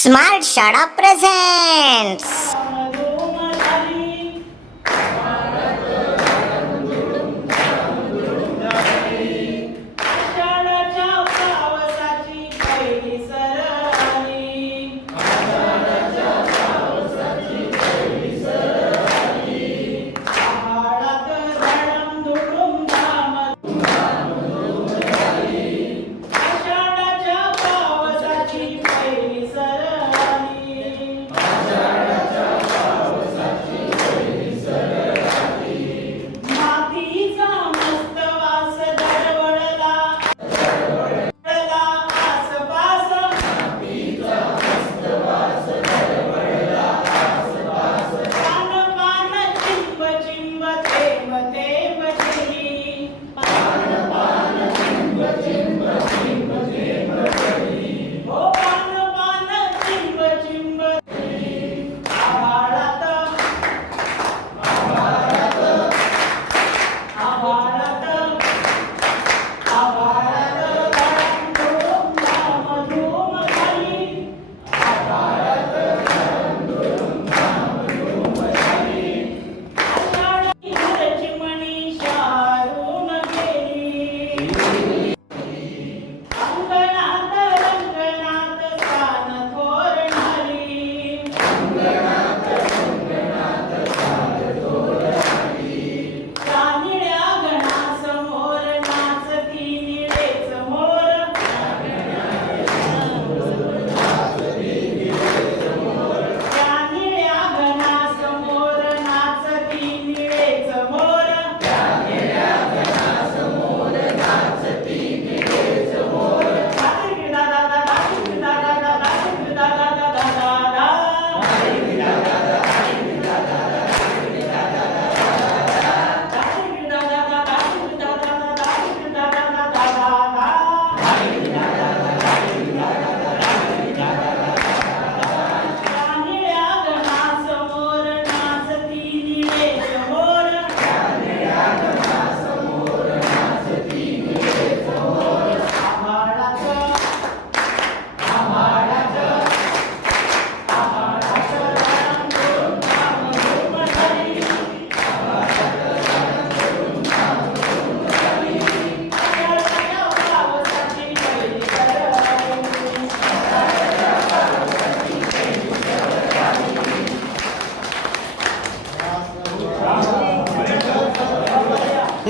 Smart Shada presents.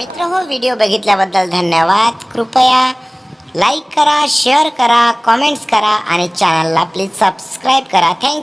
मित्र हो video बघितल्याबद्दल धन्यवाद. कृपया लाईक करा शेअर करा कॉमेंट्स करा आणि चॅनलला प्लीज सबस्क्राईब करा. थँक्यू